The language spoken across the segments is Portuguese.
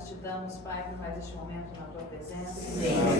graças te damos, Pai, por mais este momento na tua presença.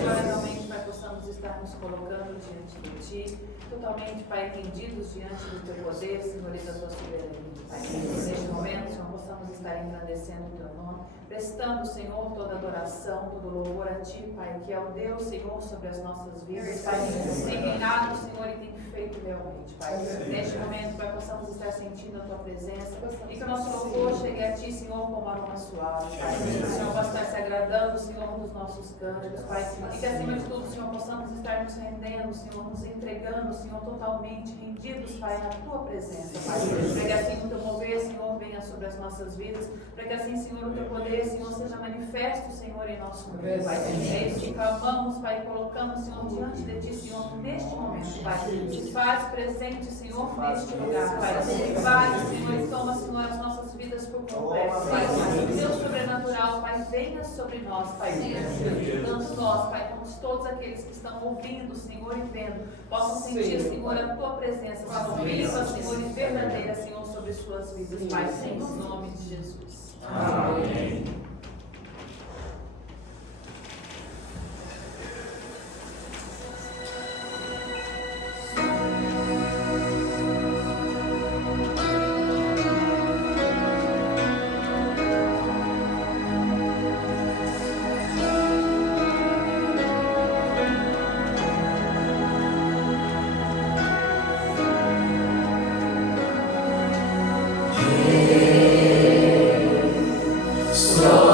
Agora realmente, Pai, possamos estar nos colocando diante de ti, totalmente, Pai, rendidos diante do teu poder, Senhor, e da tua soberania, Pai. Neste momento, Senhor, possamos estar engrandecendo o teu nome, prestando, Senhor, toda adoração, todo louvor a ti, Pai, que é o Deus, Senhor, sobre as nossas vidas, Pai, que tem reinado, Senhor, e tem feito realmente, Pai. Neste momento, Pai, possamos estar sentindo a tua presença e que o nosso louvor chegue a ti, Senhor, como aroma suave, Pai. Que o Senhor possa estar se agradando, Senhor, dos nossos cânticos, Pai. E que acima de tudo, Senhor, possamos estar nos rendendo, Senhor, nos entregando, Senhor, totalmente rendidos, Pai, na tua presença, Pai. Para que assim o teu mover, Senhor, venha sobre as nossas vidas. Para que assim, Senhor, o teu poder, Senhor, seja manifesto, Senhor, em nosso meio, Pai. É isso que clamamos, Pai, colocando, Senhor, diante de ti, Senhor, neste momento, Pai. Te faz presente, Senhor, neste lugar, Pai. Vai, Senhor, e toma, Senhor, as nossas vidas por completo, Pai. Deus sobrenatural, Pai, venha sobre nós, Pai. Tanto nós, Pai, como todos aqueles que estão ouvindo, Senhor, e vendo, possam sentir, Senhor, a tua presença, viva, Senhor, e verdadeira, Senhor, sobre suas vidas, Pai, em nome de Jesus. Amém. So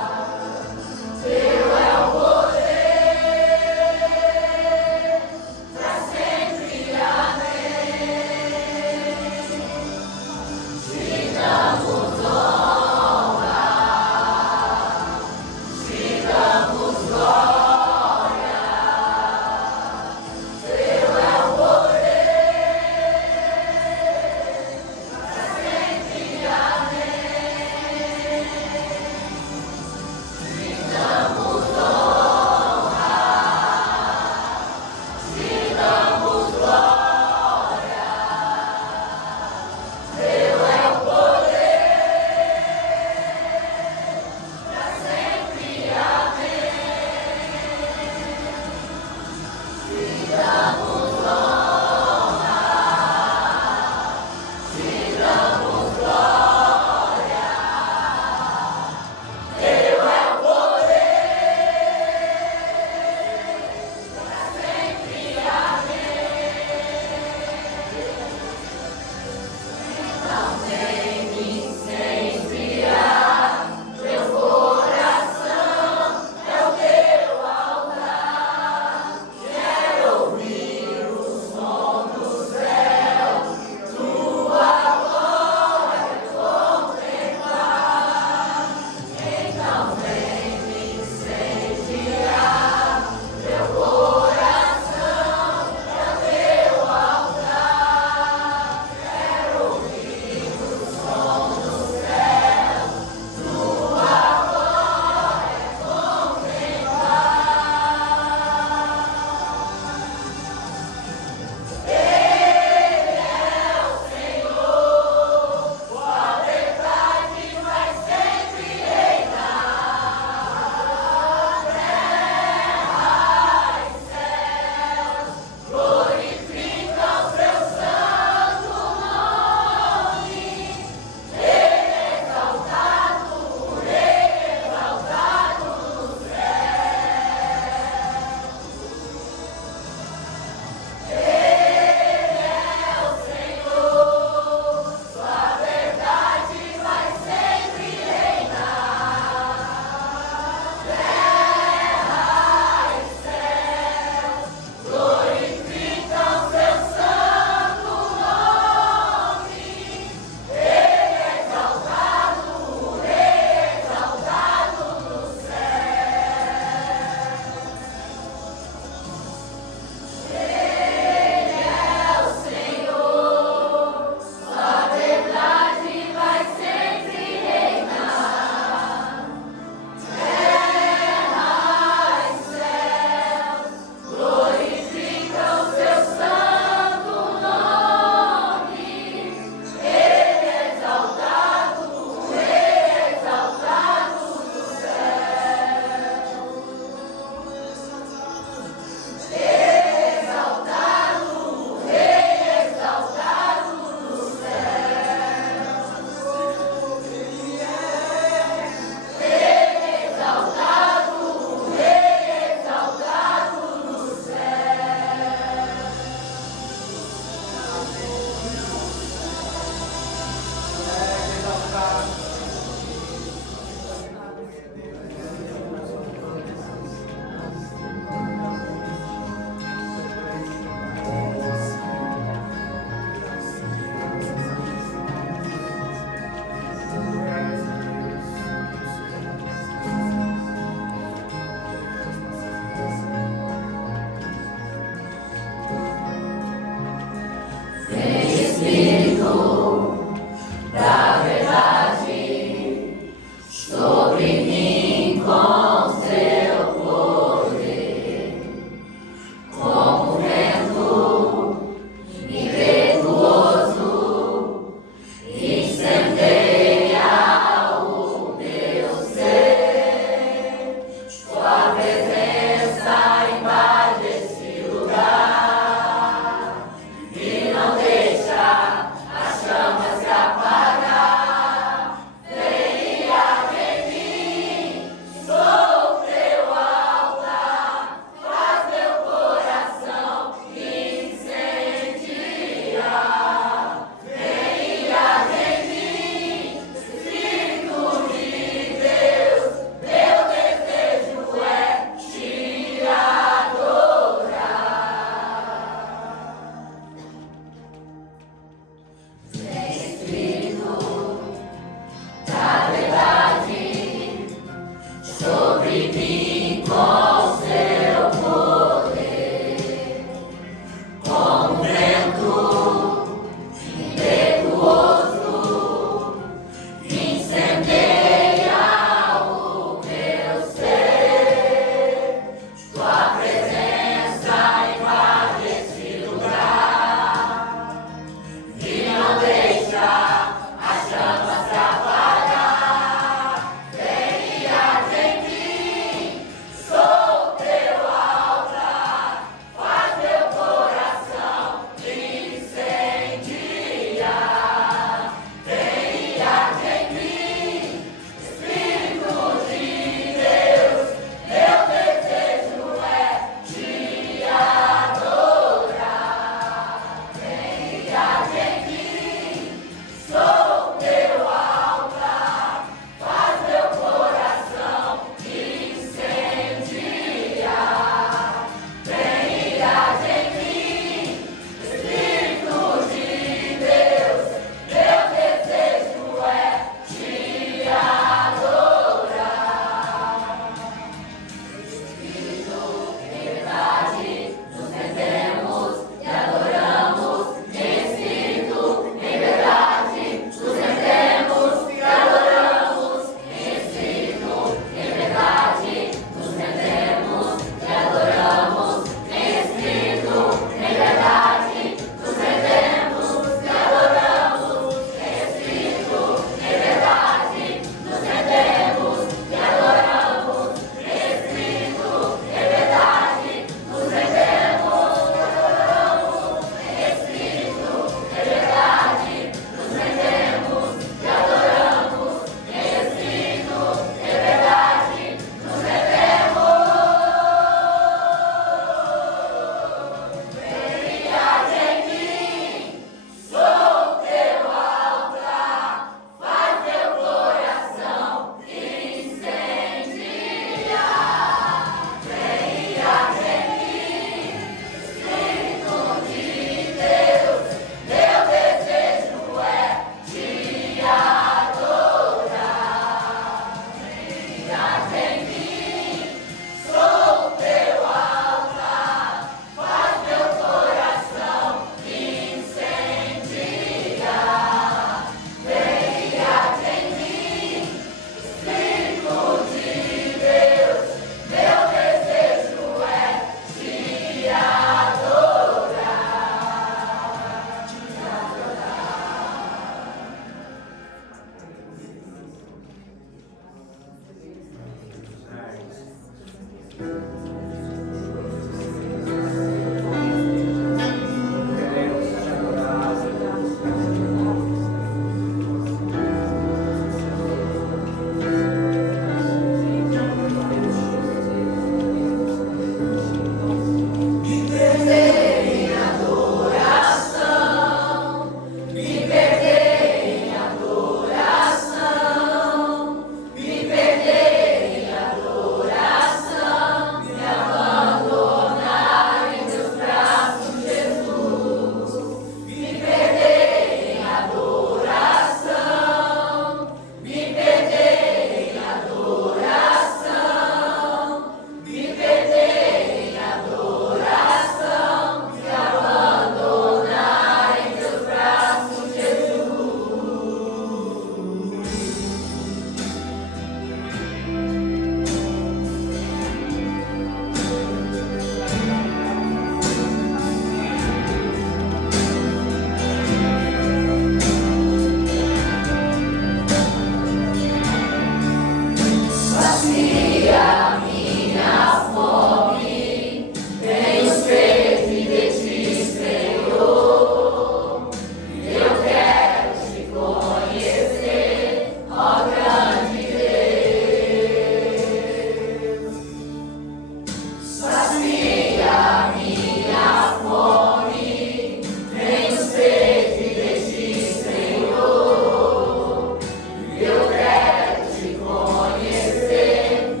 Eu quero te conhecer.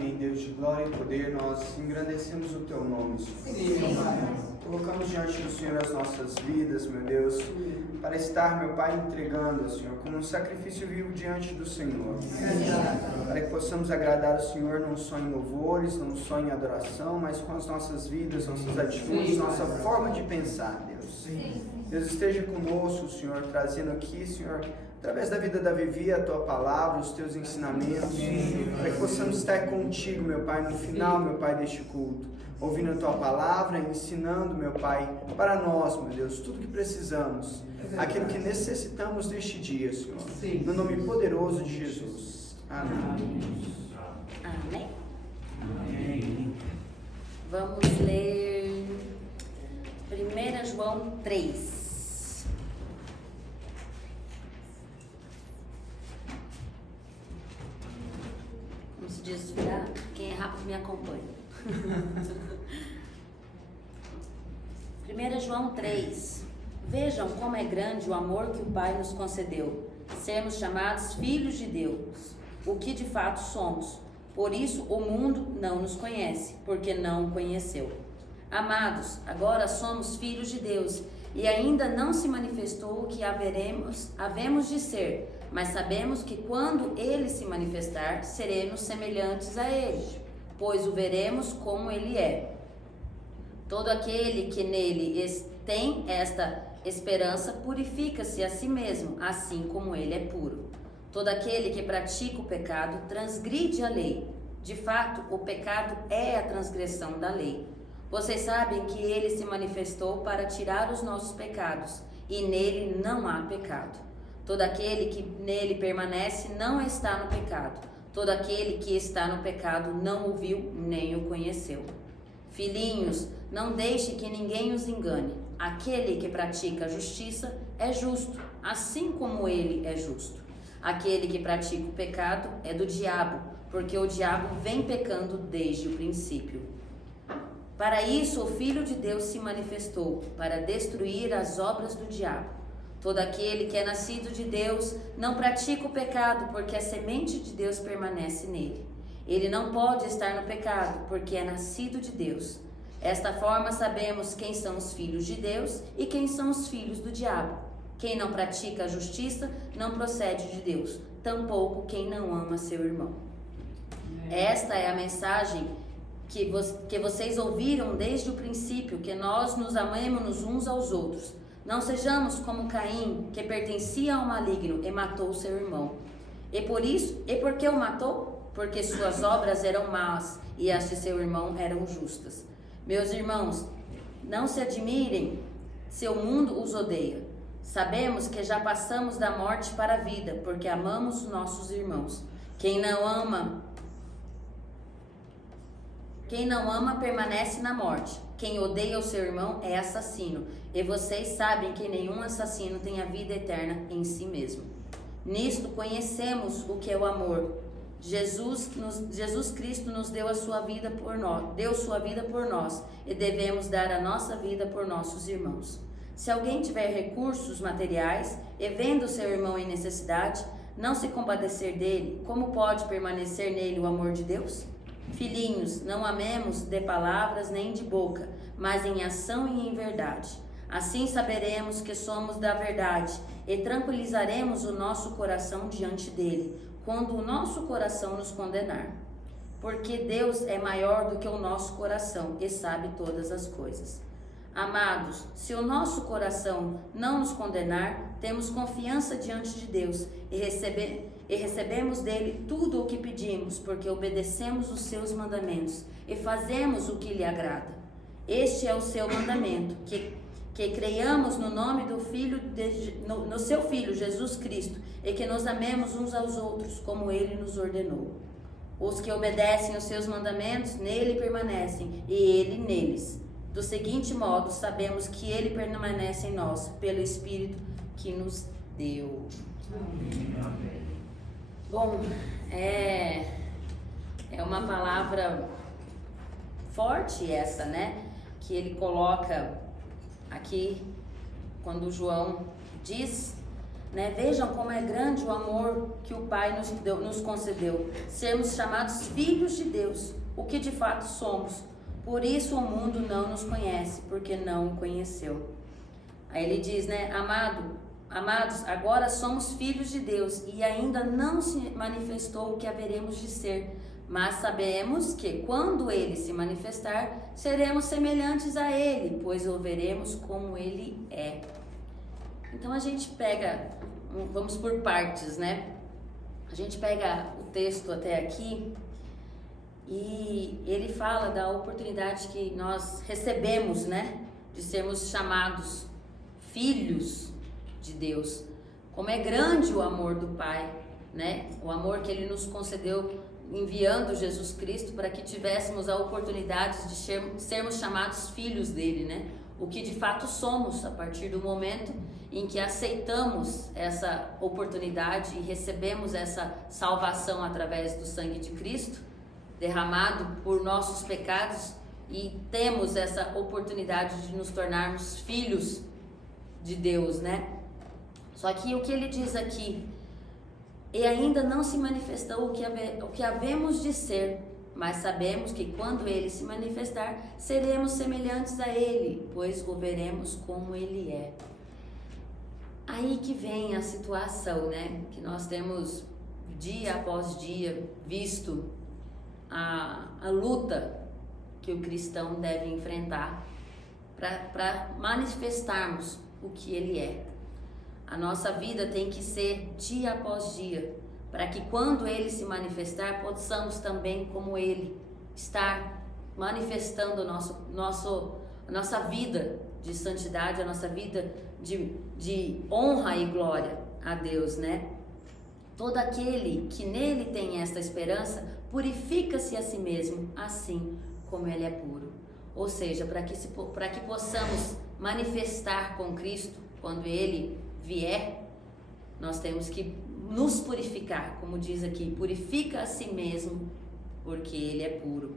Amém. Deus de glória e poder, nós engrandecemos o Teu nome, Senhor. Sim, Pai. Colocamos diante do Senhor as nossas vidas, meu Deus, para estar, meu Pai, entregando, Senhor, como um sacrifício vivo diante do Senhor. Para que possamos agradar o Senhor não só em louvores, não só em adoração, mas com as nossas vidas, nossas atitudes, nossa forma de pensar, Deus. Deus esteja conosco, Senhor, trazendo aqui, Senhor, através da vida da Vivi, a Tua palavra, os Teus ensinamentos, para que possamos estar contigo, meu Pai, no final, meu Pai, deste culto, ouvindo a Tua palavra, ensinando, meu Pai, para nós, meu Deus, tudo que precisamos, aquilo que necessitamos neste dia, Senhor, no nome poderoso de Jesus. Amém. Amém. Amém. Vamos ler 1 João 3. Como se diz, virar? Quem é rápido me acompanha. 1 João 3. Vejam como é grande o amor que o Pai nos concedeu, sermos chamados filhos de Deus, o que de fato somos. Por isso o mundo não nos conhece, porque não o conheceu. Amados, agora somos filhos de Deus, e ainda não se manifestou o que havemos de ser, mas sabemos que quando Ele se manifestar, seremos semelhantes a Ele, pois o veremos como Ele é. Todo aquele que nele tem esta esperança purifica-se a si mesmo, assim como ele é puro. Todo aquele que pratica o pecado transgride a lei. De fato, o pecado é a transgressão da lei. Vocês sabem que ele se manifestou para tirar os nossos pecados, e nele não há pecado. Todo aquele que nele permanece não está no pecado. Todo aquele que está no pecado não o viu nem o conheceu. Filhinhos, não deixe que ninguém os engane. Aquele que pratica a justiça é justo, assim como ele é justo. Aquele que pratica o pecado é do diabo, porque o diabo vem pecando desde o princípio. Para isso o Filho de Deus se manifestou, para destruir as obras do diabo. Todo aquele que é nascido de Deus não pratica o pecado, porque a semente de Deus permanece nele. Ele não pode estar no pecado, porque é nascido de Deus. Desta forma sabemos quem são os filhos de Deus e quem são os filhos do diabo. Quem não pratica a justiça não procede de Deus, tampouco quem não ama seu irmão. Esta é a mensagem que vocês ouviram desde o princípio, que nós nos amemos uns aos outros. Não sejamos como Caim, que pertencia ao maligno e matou seu irmão. E por que o matou? Porque suas obras eram más e as de seu irmão eram justas. Meus irmãos, não se admirem se o mundo os odeia. Sabemos que já passamos da morte para a vida, porque amamos nossos irmãos. Quem não ama permanece na morte. Quem odeia o seu irmão é assassino. E vocês sabem que nenhum assassino tem a vida eterna em si mesmo. Nisto conhecemos o que é o amor. Jesus Cristo nos deu a sua vida por nós, deu sua vida por nós, e devemos dar a nossa vida por nossos irmãos. Se alguém tiver recursos materiais e vendo seu irmão em necessidade, não se compadecer dele, como pode permanecer nele o amor de Deus? Filhinhos, não amemos de palavras nem de boca, mas em ação e em verdade. Assim saberemos que somos da verdade e tranquilizaremos o nosso coração diante dele, quando o nosso coração nos condenar. Porque Deus é maior do que o nosso coração e sabe todas as coisas. Amados, se o nosso coração não nos condenar, temos confiança diante de Deus e recebemos dele tudo o que pedimos, porque obedecemos os seus mandamentos e fazemos o que lhe agrada. Este é o seu mandamento, que creiamos no nome do no seu Filho Jesus Cristo, e que nos amemos uns aos outros, como ele nos ordenou. Os que obedecem os seus mandamentos nele permanecem, e ele neles. Do seguinte modo, sabemos que ele permanece em nós, pelo Espírito que nos deu. Amém. Bom, é uma palavra forte essa, né? Que ele coloca aqui, quando João diz né? Vejam como é grande o amor que o Pai nos concedeu, sermos chamados filhos de Deus, o que de fato somos. Por isso o mundo não nos conhece, porque não o conheceu. Aí ele diz, né? Amados, agora somos filhos de Deus e ainda não se manifestou o que haveremos de ser. Mas sabemos que quando ele se manifestar, seremos semelhantes a ele, pois o veremos como ele é. Então a gente pega, vamos por partes, né? A gente pega o texto até aqui e ele fala da oportunidade que nós recebemos, né? De sermos chamados filhos de Deus. Como é grande o amor do Pai, né? O amor que ele nos concedeu enviando Jesus Cristo para que tivéssemos a oportunidade de sermos chamados filhos dele, né? O que de fato somos a partir do momento em que aceitamos essa oportunidade e recebemos essa salvação através do sangue de Cristo, derramado por nossos pecados, e temos essa oportunidade de nos tornarmos filhos de Deus, né? Só que o que ele diz aqui, e ainda não se manifestou o que havemos de ser, mas sabemos que quando ele se manifestar, seremos semelhantes a ele, pois o veremos como ele é. Aí que vem a situação, né? Que nós temos dia após dia visto a luta que o cristão deve enfrentar para manifestarmos o que ele é. A nossa vida tem que ser dia após dia, para que quando ele se manifestar, possamos também, como ele, estar manifestando a nossa vida de santidade, a nossa vida de honra e glória a Deus, né? Todo aquele que nele tem esta esperança, purifica-se a si mesmo, assim como ele é puro. Ou seja, para que possamos manifestar com Cristo, quando ele vier, nós temos que nos purificar, como diz aqui, purifica a si mesmo, porque ele é puro.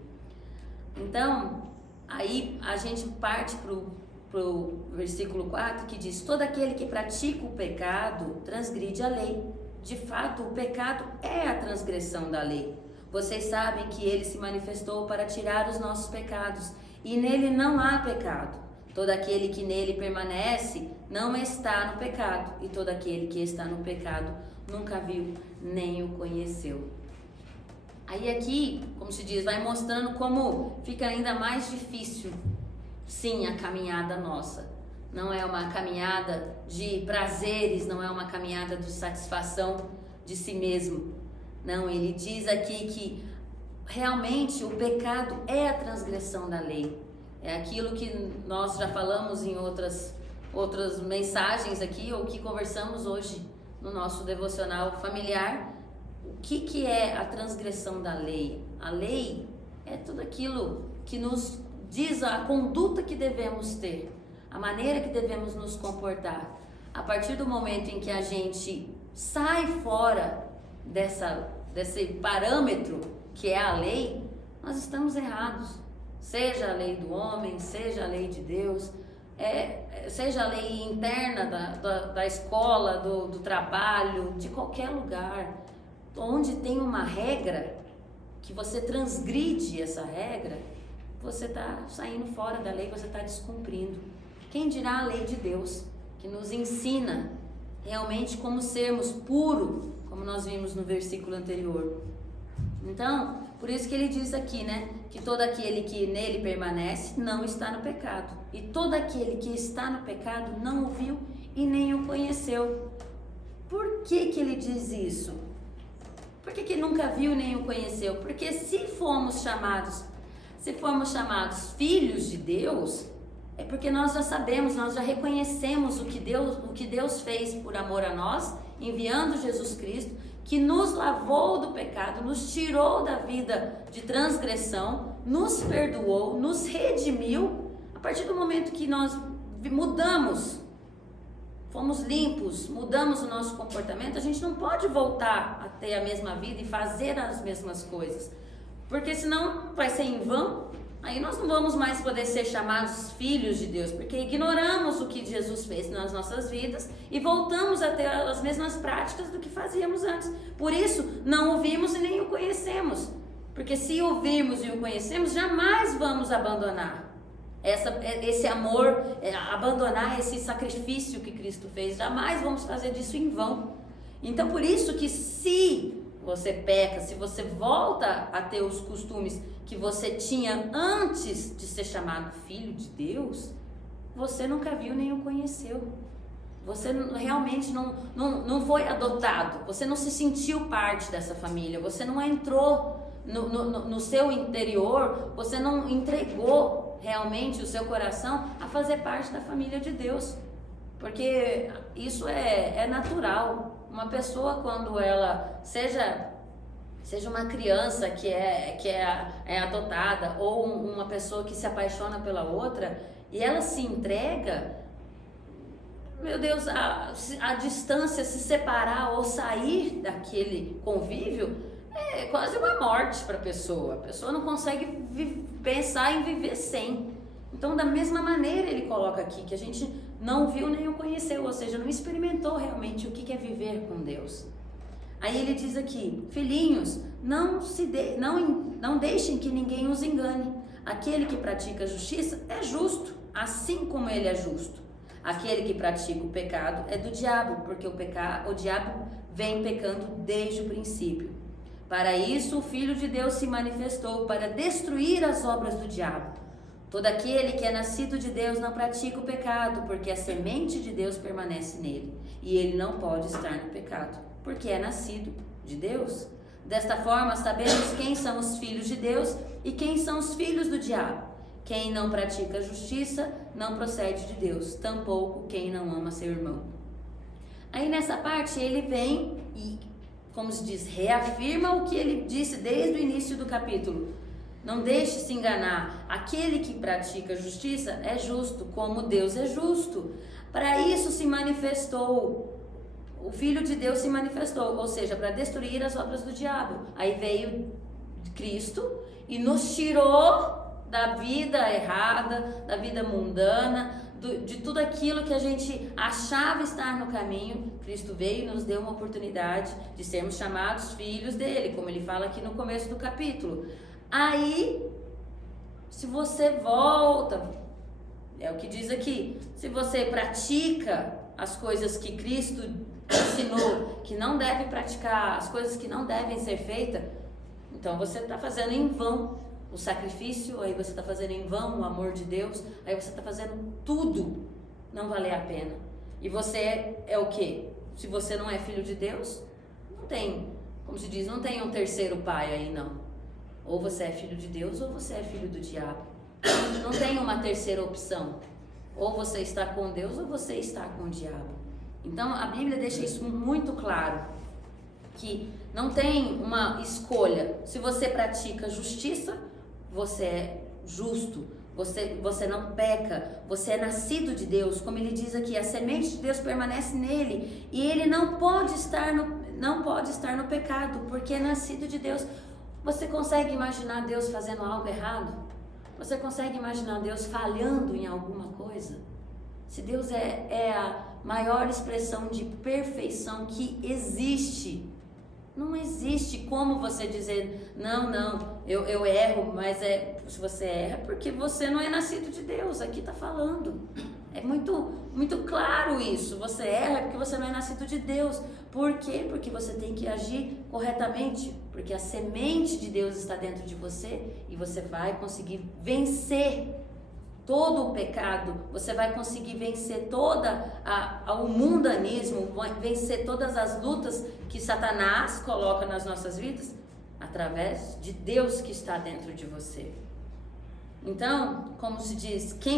Então, aí a gente parte pro versículo 4, que diz: todo aquele que pratica o pecado transgride a lei. De fato, o pecado é a transgressão da lei. Vocês sabem que ele se manifestou para tirar os nossos pecados, e nele não há pecado. Todo aquele que nele permanece não está no pecado, e todo aquele que está no pecado nunca viu nem o conheceu. Aí aqui, como se diz, vai mostrando como fica ainda mais difícil, sim, a caminhada nossa. Não é uma caminhada de prazeres, não é uma caminhada de satisfação de si mesmo. Não, ele diz aqui que realmente o pecado é a transgressão da lei. É aquilo que nós já falamos em outras mensagens aqui, ou que conversamos hoje no nosso devocional familiar. O que é a transgressão da lei? A lei é tudo aquilo que nos diz a conduta que devemos ter, a maneira que devemos nos comportar. A partir do momento em que a gente sai fora desse parâmetro que é a lei, nós estamos errados. Seja a lei do homem, seja a lei de Deus, seja a lei interna da escola, do trabalho, de qualquer lugar, onde tem uma regra, que você transgride essa regra, você está saindo fora da lei, você está descumprindo. Quem dirá a lei de Deus, que nos ensina realmente como sermos puros, como nós vimos no versículo anterior. Então, por isso que ele diz aqui, né, que todo aquele que nele permanece não está no pecado, e todo aquele que está no pecado não o viu e nem o conheceu. Por que ele diz isso? Por que nunca viu nem o conheceu? Porque se formos chamados filhos de Deus, é porque nós já sabemos, nós já reconhecemos o que Deus fez por amor a nós, enviando Jesus Cristo, que nos lavou do pecado, nos tirou da vida de transgressão, nos perdoou, nos redimiu. A partir do momento que nós mudamos, fomos limpos, mudamos o nosso comportamento, a gente não pode voltar a ter a mesma vida e fazer as mesmas coisas, porque senão vai ser em vão, aí nós não vamos mais poder ser chamados filhos de Deus, porque ignoramos o que Jesus fez nas nossas vidas e voltamos a ter as mesmas práticas do que fazíamos antes. Por isso, não o vimos e nem o conhecemos, porque se o virmos e o conhecemos, jamais vamos abandonar esse amor, abandonar esse sacrifício que Cristo fez. Jamais vamos fazer disso em vão. Então, por isso que se você peca, se você volta a ter os costumes que você tinha antes de ser chamado filho de Deus, você nunca viu nem o conheceu. Você realmente não foi adotado, você não se sentiu parte dessa família, você não entrou no seu interior, você não entregou realmente o seu coração a fazer parte da família de Deus, porque isso é natural. Uma pessoa, quando ela seja uma criança que é adotada, ou uma pessoa que se apaixona pela outra e ela se entrega, meu Deus, a distância, se separar ou sair daquele convívio é quase uma morte para a pessoa não consegue pensar em viver sem. Então, da mesma maneira, ele coloca aqui que a gente não viu nem o conheceu, ou seja, não experimentou realmente o que é viver com Deus. Aí ele diz aqui: filhinhos, não deixem que ninguém os engane. Aquele que pratica a justiça é justo, assim como ele é justo. Aquele que pratica o pecado é do diabo, porque o diabo vem pecando desde o princípio. Para isso o Filho de Deus se manifestou, para destruir as obras do diabo. Todo aquele que é nascido de Deus não pratica o pecado, porque a semente de Deus permanece nele, e ele não pode estar no pecado, porque é nascido de Deus. Desta forma sabemos quem são os filhos de Deus e quem são os filhos do diabo. Quem não pratica a justiça não procede de Deus, tampouco quem não ama seu irmão. Aí nessa parte ele vem e, como se diz, reafirma o que ele disse desde o início do capítulo. Não deixe se enganar, aquele que pratica justiça é justo, como Deus é justo. Para isso se manifestou, o Filho de Deus se manifestou, ou seja, para destruir as obras do diabo. Aí veio Cristo e nos tirou da vida errada, da vida mundana, de tudo aquilo que a gente achava estar no caminho. Cristo veio e nos deu uma oportunidade de sermos chamados filhos dele, como ele fala aqui no começo do capítulo. Aí, se você volta, é o que diz aqui, se você pratica as coisas que Cristo ensinou, que não deve praticar, as coisas que não devem ser feitas, então você está fazendo em vão o sacrifício, aí você está fazendo em vão o amor de Deus, aí você está fazendo tudo não valer a pena. E você é o quê? Se você não é filho de Deus, não tem, como se diz, não tem um terceiro pai aí não. Ou você é filho de Deus ou você é filho do diabo. Não tem uma terceira opção. Ou você está com Deus ou você está com o diabo. Então a Bíblia deixa isso muito claro, que não tem uma escolha. Se você pratica justiça, você é justo, você não peca, você é nascido de Deus, como ele diz aqui, a semente de Deus permanece nele, e ele não pode estar no pecado, porque é nascido de Deus. Você consegue imaginar Deus fazendo algo errado? Você consegue imaginar Deus falhando em alguma coisa? Se Deus é a maior expressão de perfeição que existe, não existe como você dizer, eu erro, mas se você erra porque você não é nascido de Deus, aqui está falando. É muito claro isso, você erra porque você não é nascido de Deus. Por quê? Porque você tem que agir corretamente, porque a semente de Deus está dentro de você e você vai conseguir vencer todo o pecado, você vai conseguir vencer o mundanismo, vencer todas as lutas que Satanás coloca nas nossas vidas, através de Deus que está dentro de você. Então, como se diz, quem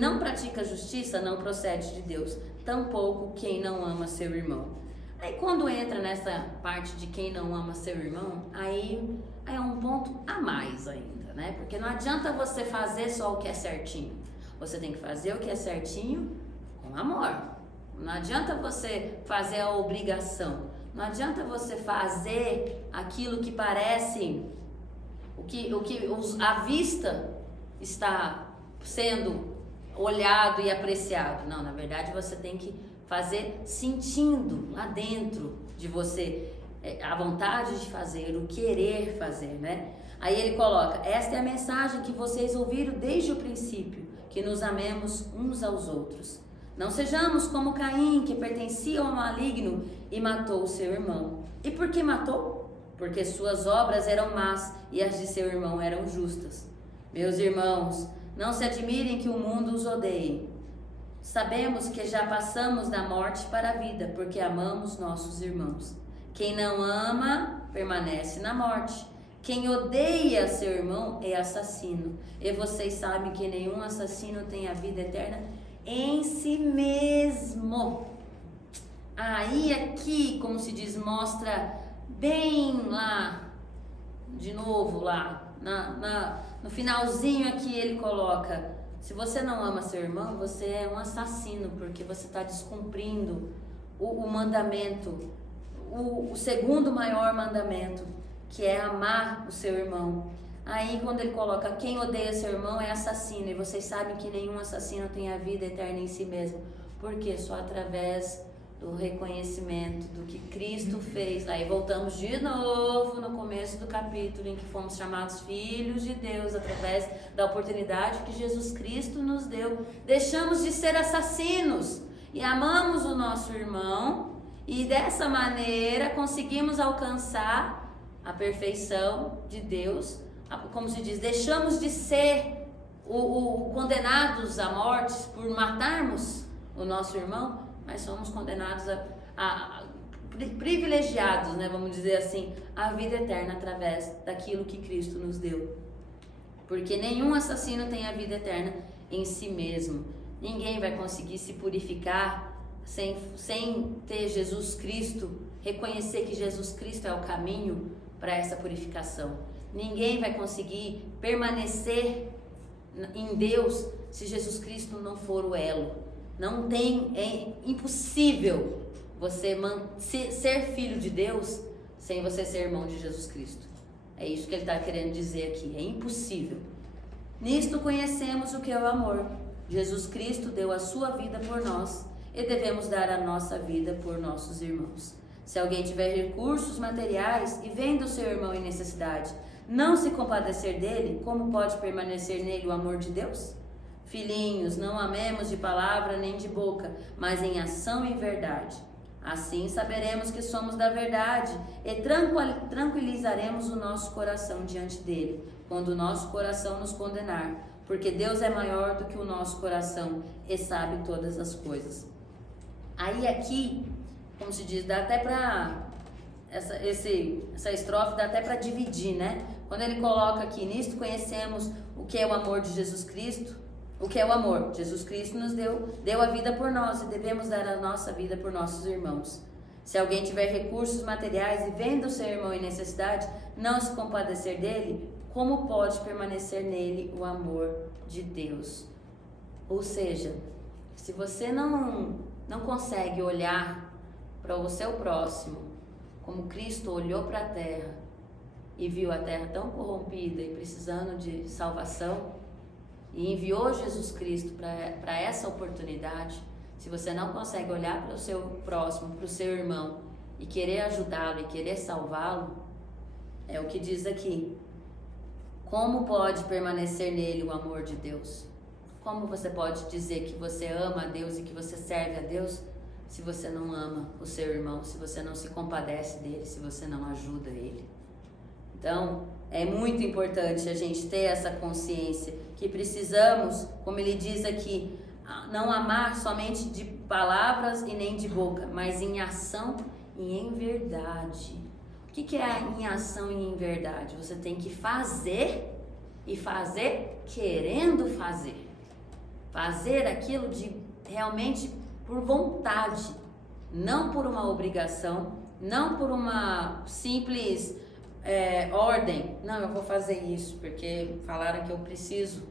não pratica a justiça não procede de Deus, tampouco quem não ama seu irmão. Aí quando entra nessa parte de quem não ama seu irmão, aí é um ponto a mais ainda, né? Porque não adianta você fazer só o que é certinho. Você tem que fazer o que é certinho com amor. Não adianta você fazer a obrigação. Não adianta você fazer aquilo que parece o a vista está sendo olhado e apreciado. Não, na verdade você tem que fazer sentindo lá dentro de você a vontade de fazer, o querer fazer, né? Aí ele coloca: esta é a mensagem que vocês ouviram desde o princípio, que nos amemos uns aos outros. Não sejamos como Caim, que pertencia ao maligno e matou o seu irmão. E por que matou? Porque suas obras eram más e as de seu irmão eram justas. Meus irmãos, não se admirem que o mundo os odeie. Sabemos que já passamos da morte para a vida, porque amamos nossos irmãos. Quem não ama, permanece na morte. Quem odeia seu irmão é assassino. E vocês sabem que nenhum assassino tem a vida eterna em si mesmo. Aí aqui, como se diz, mostra bem lá, de novo lá, no finalzinho aqui ele coloca: se você não ama seu irmão, você é um assassino, porque você está descumprindo o mandamento, o segundo maior mandamento, que é amar o seu irmão. Aí quando ele coloca: quem odeia seu irmão é assassino, e vocês sabem que nenhum assassino tem a vida eterna em si mesmo. Porque só através do reconhecimento do que Cristo fez. Aí voltamos de novo no começo do capítulo, em que fomos chamados filhos de Deus através da oportunidade que Jesus Cristo nos deu. Deixamos de ser assassinos e amamos o nosso irmão, e dessa maneira conseguimos alcançar a perfeição de Deus. Como se diz, deixamos de ser condenados à morte por matarmos o nosso irmão, mas somos condenados privilegiados, né, vamos dizer assim, a vida eterna através daquilo que Cristo nos deu. Porque nenhum assassino tem a vida eterna em si mesmo. Ninguém vai conseguir se purificar sem ter Jesus Cristo, reconhecer que Jesus Cristo é o caminho para essa purificação. Ninguém vai conseguir permanecer em Deus se Jesus Cristo não for o elo. Não tem, é impossível você ser filho de Deus sem você ser irmão de Jesus Cristo. É isso que ele está querendo dizer aqui, é impossível. Nisto conhecemos o que é o amor. Jesus Cristo deu a sua vida por nós e devemos dar a nossa vida por nossos irmãos. Se alguém tiver recursos materiais e vendo o seu irmão em necessidade, não se compadecer dele, como pode permanecer nele o amor de Deus? Filhinhos, não amemos de palavra nem de boca, mas em ação e verdade. Assim saberemos que somos da verdade e tranquilizaremos o nosso coração diante dele, quando o nosso coração nos condenar, porque Deus é maior do que o nosso coração e sabe todas as coisas. Aí aqui, como se diz, dá até para essa estrofe dá até para dividir, né? Quando ele coloca aqui: nisto conhecemos o que é o amor de Jesus Cristo. O que é o amor? Jesus Cristo nos deu a vida por nós e devemos dar a nossa vida por nossos irmãos. Se alguém tiver recursos materiais e vendo o seu irmão em necessidade, não se compadecer dele, como pode permanecer nele o amor de Deus? Ou seja, se você não consegue olhar para o seu próximo como Cristo olhou para a terra e viu a terra tão corrompida e precisando de salvação, e enviou Jesus Cristo para essa oportunidade, se você não consegue olhar para o seu próximo, para o seu irmão, e querer ajudá-lo e querer salvá-lo, é o que diz aqui: como pode permanecer nele o amor de Deus? Como você pode dizer que você ama a Deus e que você serve a Deus se você não ama o seu irmão, se você não se compadece dele, se você não ajuda ele? Então, é muito importante a gente ter essa consciência que precisamos, como ele diz aqui, não amar somente de palavras e nem de boca, mas em ação e em verdade. O que é em ação e em verdade? Você tem que fazer, e fazer querendo fazer. Fazer aquilo de realmente por vontade, não por uma obrigação, não por uma simples ordem. Não, eu vou fazer isso porque falaram que eu preciso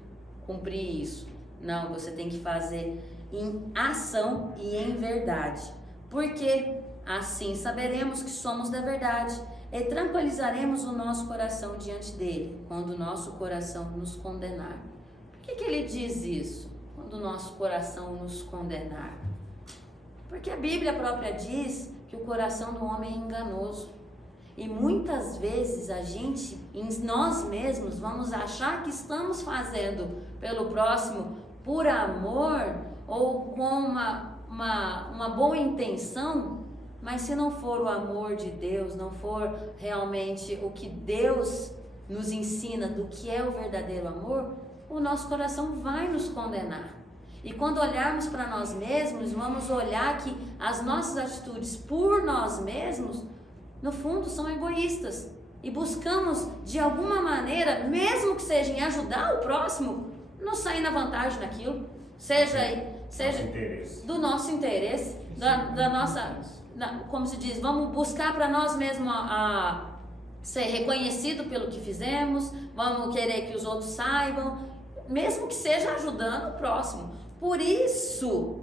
cumprir isso. Não, você tem que fazer em ação e em verdade, porque assim saberemos que somos da verdade E tranquilizaremos o nosso coração diante dele, quando o nosso coração nos condenar. Por que ele diz isso? Quando o nosso coração nos condenar. Porque a Bíblia própria diz que o coração do homem é enganoso. E muitas vezes a gente, nós mesmos, vamos achar que estamos fazendo pelo próximo por amor ou com uma boa intenção, mas se não for o amor de Deus, não for realmente o que Deus nos ensina do que é o verdadeiro amor, o nosso coração vai nos condenar. E quando olharmos para nós mesmos, vamos olhar que as nossas atitudes por nós mesmos, no fundo, são egoístas. E buscamos, de alguma maneira, mesmo que seja em ajudar o próximo, não sair na vantagem naquilo. Seja do nosso interesse, da nossa... como se diz, vamos buscar para nós mesmos ser reconhecido pelo que fizemos, vamos querer que os outros saibam, mesmo que seja ajudando o próximo. Por isso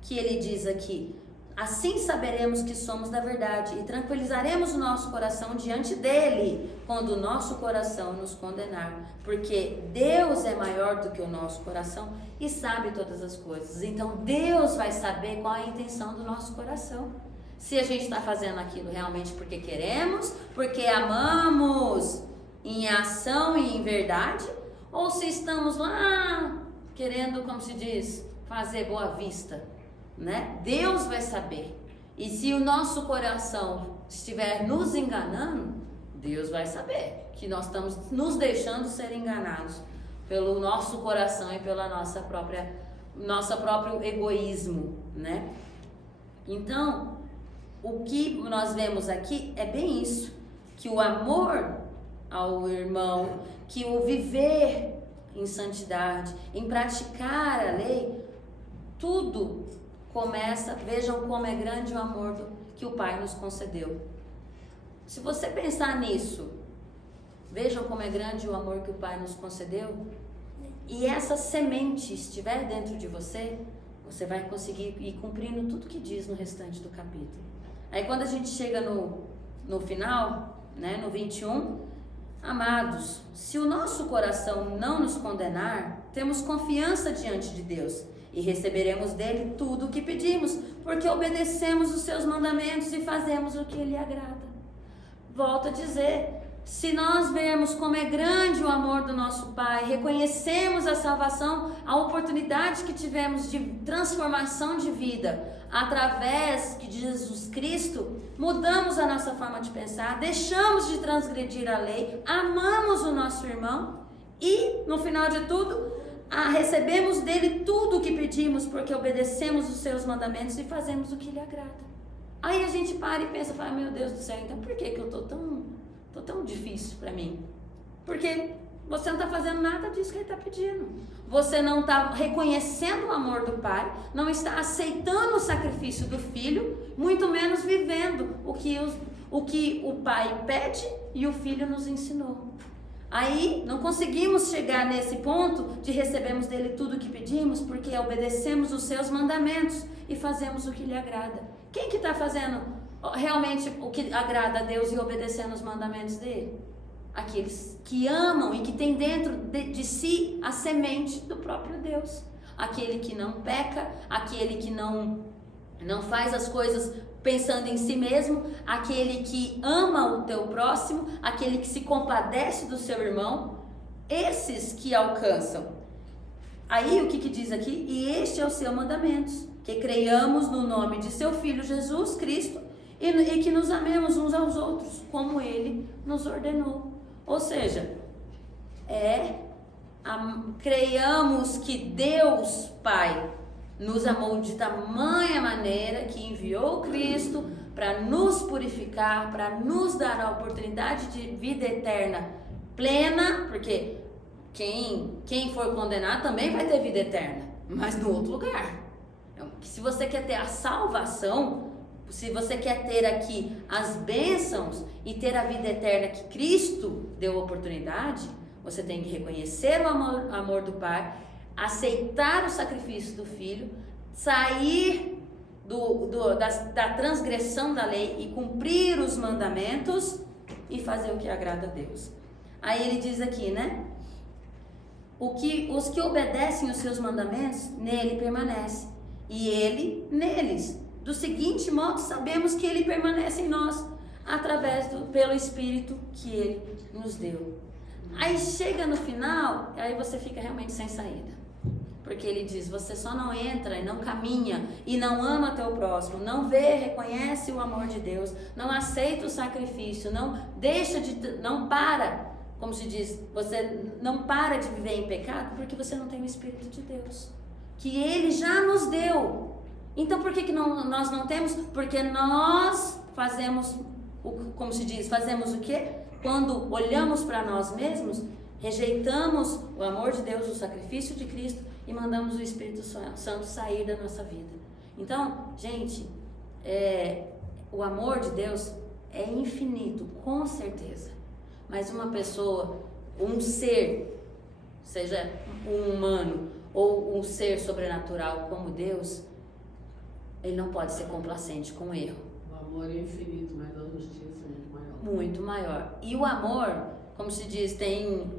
que ele diz aqui, assim saberemos que somos da verdade e tranquilizaremos o nosso coração diante dele, quando o nosso coração nos condenar, porque Deus é maior do que o nosso coração e sabe todas as coisas. Então Deus vai saber qual é a intenção do nosso coração. Se a gente está fazendo aquilo realmente porque queremos, porque amamos em ação e em verdade, ou se estamos lá querendo, como se diz, fazer boa vista, né? Deus vai saber. E se o nosso coração estiver nos enganando, Deus vai saber que nós estamos nos deixando ser enganados pelo nosso coração e pela nosso próprio egoísmo, né? Então, o que nós vemos aqui é bem isso, que o amor ao irmão, que o viver em santidade, em praticar a lei, tudo começa, vejam como é grande o amor que o Pai nos concedeu. Se você pensar nisso, vejam como é grande o amor que o Pai nos concedeu, e essa semente estiver dentro de você, você vai conseguir ir cumprindo tudo que diz no restante do capítulo. Aí quando a gente chega no final, né, no 21, amados, se o nosso coração não nos condenar, temos confiança diante de Deus e receberemos dele tudo o que pedimos, porque obedecemos os seus mandamentos e fazemos o que lhe agrada. Volto a dizer, se nós vermos como é grande o amor do nosso Pai, reconhecemos a salvação, a oportunidade que tivemos de transformação de vida através de Jesus Cristo, mudamos a nossa forma de pensar, deixamos de transgredir a lei, amamos o nosso irmão e, no final de tudo, recebemos dele tudo o que pedimos, porque obedecemos os seus mandamentos e fazemos o que lhe agrada. Aí a gente para e pensa, fala, meu Deus do céu, então por que eu tô tão difícil para mim? Porque você não está fazendo nada disso que ele está pedindo. Você não está reconhecendo o amor do Pai, não está aceitando o sacrifício do Filho, muito menos vivendo o que o Pai pede e o Filho nos ensinou. Aí não conseguimos chegar nesse ponto de recebemos dele tudo o que pedimos, porque obedecemos os seus mandamentos e fazemos o que lhe agrada. Quem que está fazendo realmente o que agrada a Deus e obedecendo os mandamentos dele? Aqueles que amam e que têm dentro de si a semente do próprio Deus. Aquele que não peca, aquele que não faz as coisas pensando em si mesmo, aquele que ama o teu próximo, aquele que se compadece do seu irmão, esses que alcançam. Aí o que diz aqui? E este é o seu mandamento, que creiamos no nome de seu Filho Jesus Cristo e que nos amemos uns aos outros, como ele nos ordenou. Ou seja, creiamos que Deus Pai nos amou de tamanha maneira que enviou Cristo para nos purificar, para nos dar a oportunidade de vida eterna plena, porque quem for condenado também vai ter vida eterna, mas no outro lugar. Então, se você quer ter a salvação, se você quer ter aqui as bênçãos e ter a vida eterna que Cristo deu oportunidade, você tem que reconhecer o amor do Pai, aceitar o sacrifício do Filho, sair da transgressão da lei e cumprir os mandamentos e fazer o que agrada a Deus. Aí ele diz aqui, né? Os que obedecem os seus mandamentos, nele permanece, e ele neles. Do seguinte modo, sabemos que ele permanece em nós, pelo Espírito que ele nos deu. Aí chega no final, aí você fica realmente sem saída. Porque ele diz, você só não entra e não caminha e não ama teu próximo, não vê, reconhece o amor de Deus, não aceita o sacrifício, não para, como se diz, você não para de viver em pecado porque você não tem o Espírito de Deus, que ele já nos deu. Então por que nós não temos? Porque nós fazemos, como se diz, fazemos o quê? Quando olhamos para nós mesmos, rejeitamos o amor de Deus, o sacrifício de Cristo e mandamos o Espírito Santo sair da nossa vida. Então, gente, o amor de Deus é infinito, com certeza. Mas uma pessoa, um ser, seja um humano ou um ser sobrenatural como Deus, ele não pode ser complacente com o erro. O amor é infinito, mas a justiça é muito maior. Muito maior. E o amor, como se diz, tem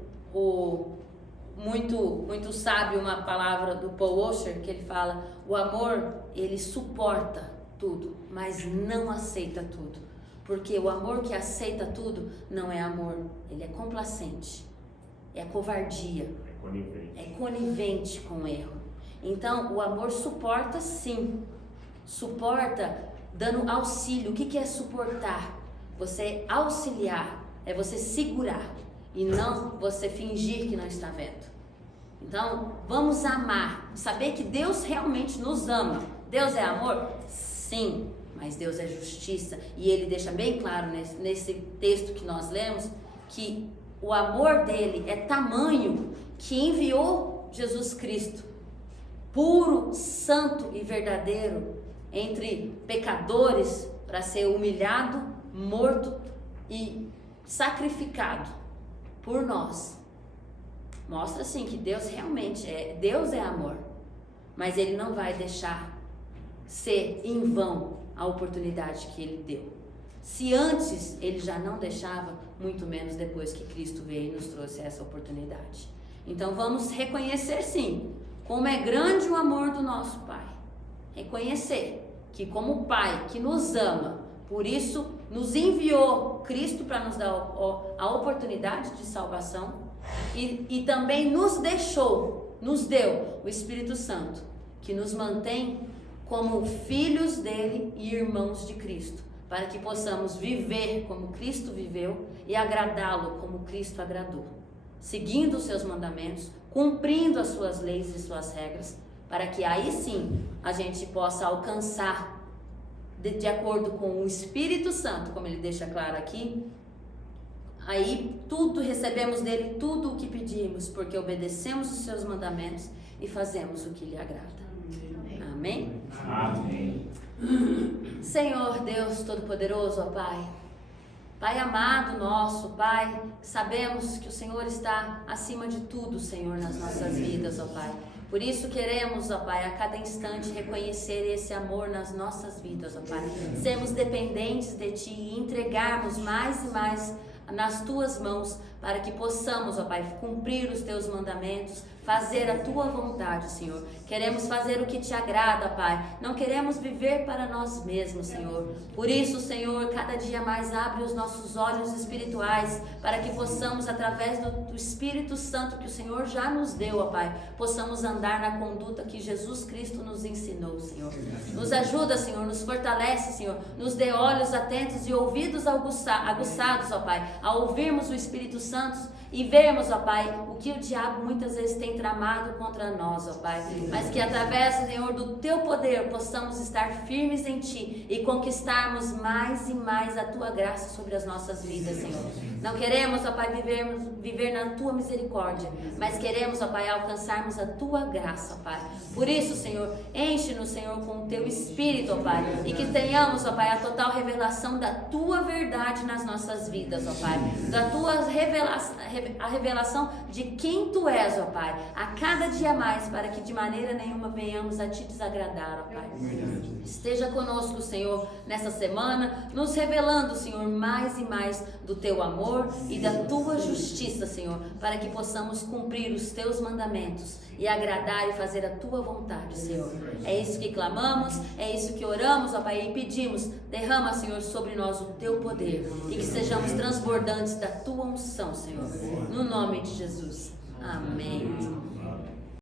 muito sábio uma palavra do Paul Washer, que ele fala, o amor, ele suporta tudo, mas não aceita tudo. Porque o amor que aceita tudo não é amor, ele é complacente, é covardia, é conivente com o erro. Então, o amor suporta sim, suporta dando auxílio. O que é suportar? Você auxiliar, é você segurar e não você fingir que não está vendo. Então, vamos amar, saber que Deus realmente nos ama. Deus é amor? Sim, mas Deus é justiça. E ele deixa bem claro nesse texto que nós lemos, que o amor dele é tamanho que enviou Jesus Cristo, puro, santo e verdadeiro, entre pecadores, para ser humilhado, morto e sacrificado por nós. Mostra assim que Deus realmente Deus é amor, mas ele não vai deixar ser em vão a oportunidade que ele deu. Se antes ele já não deixava, muito menos depois que Cristo veio e nos trouxe essa oportunidade. Então vamos reconhecer sim, como é grande o amor do nosso Pai. Reconhecer que como Pai que nos ama, por isso nos enviou Cristo para nos dar a oportunidade de salvação e também nos deu o Espírito Santo, que nos mantém como filhos dele e irmãos de Cristo, para que possamos viver como Cristo viveu e agradá-lo como Cristo agradou, seguindo os seus mandamentos, cumprindo as suas leis e suas regras, para que aí sim a gente possa alcançar, de acordo com o Espírito Santo, como ele deixa claro aqui, aí tudo recebemos dele, tudo o que pedimos, porque obedecemos os seus mandamentos e fazemos o que lhe agrada. Amém? Amém. Senhor Deus Todo-Poderoso, ó Pai, Pai amado nosso, Pai, sabemos que o Senhor está acima de tudo, Senhor, nas nossas vidas, ó Pai. Por isso queremos, ó Pai, a cada instante reconhecer esse amor nas nossas vidas, ó Pai. Sermos dependentes de Ti e entregarmos mais e mais nas Tuas mãos, para que possamos, ó Pai, cumprir os Teus mandamentos, fazer a Tua vontade, Senhor. Queremos fazer o que Te agrada, Pai. Não queremos viver para nós mesmos, Senhor. Por isso, Senhor, cada dia mais abre os nossos olhos espirituais, para que possamos, através do Espírito Santo que o Senhor já nos deu, ó Pai, possamos andar na conduta que Jesus Cristo nos ensinou, Senhor. Nos ajuda, Senhor, nos fortalece, Senhor. Nos dê olhos atentos e ouvidos aguçados, ó Pai, a ouvirmos o Espírito Santo e vermos, ó Pai, o que o diabo muitas vezes tem tramado contra nós, ó Pai. Mas que através, Senhor, do Teu poder possamos estar firmes em Ti e conquistarmos mais e mais a Tua graça sobre as nossas vidas, Senhor. Não queremos, ó Pai, viver na Tua misericórdia, mas queremos, ó Pai, alcançarmos a Tua graça, ó Pai. Por isso, Senhor, enche-nos, Senhor, com o Teu Espírito, ó Pai, e que tenhamos, ó Pai, a total revelação da Tua verdade nas nossas vidas, ó Pai. Da Tua revelação a revelação de quem Tu és, ó Pai, a cada dia mais, para que de maneira nenhuma venhamos a Te desagradar, ó Pai. Esteja conosco, Senhor, nessa semana, nos revelando, Senhor, mais e mais do Teu amor e da Tua justiça, Senhor, para que possamos cumprir os Teus mandamentos e agradar e fazer a Tua vontade, Senhor. É isso que clamamos, é isso que oramos, ó Pai, e pedimos. Derrama, Senhor, sobre nós o Teu poder e que sejamos transbordantes da Tua unção, Senhor. No nome de Jesus. Amém.